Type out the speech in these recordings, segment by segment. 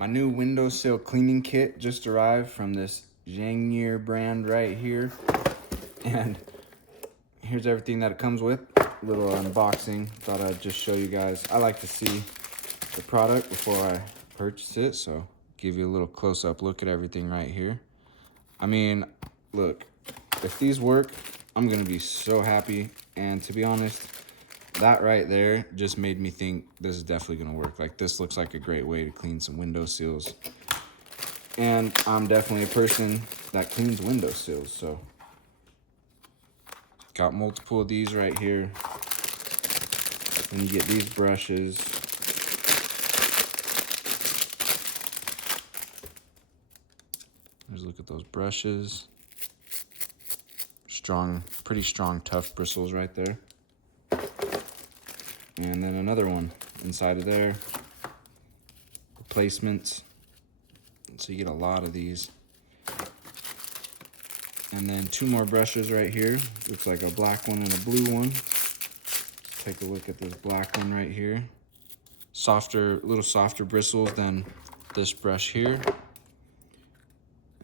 My new windowsill cleaning kit just arrived from this XANGNIER brand right here. And here's everything that it comes with. Little unboxing. Thought I'd just show you guys. I like to see the product before I purchase it, so give you a little close-up look at everything right here. I mean, look, if these work, I'm gonna be so happy. And to be honest, that right there just made me think this is definitely gonna work. Like, this looks like a great way to clean some window sills. And I'm definitely a person that cleans window sills, so. Got multiple of these right here. And you get these brushes. Let's look at those brushes. Strong, pretty strong, tough bristles right there. And then another one inside of there. Replacements. So you get a lot of these. And then two more brushes right here. Looks like a black one and a blue one. Take a look at this black one right here. Softer, a little softer bristles than this brush here.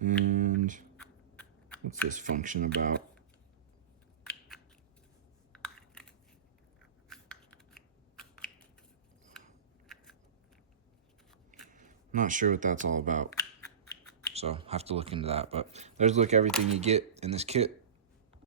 And what's this function about? Not sure what that's all about, so have to look into that. But there's everything you get in this kit.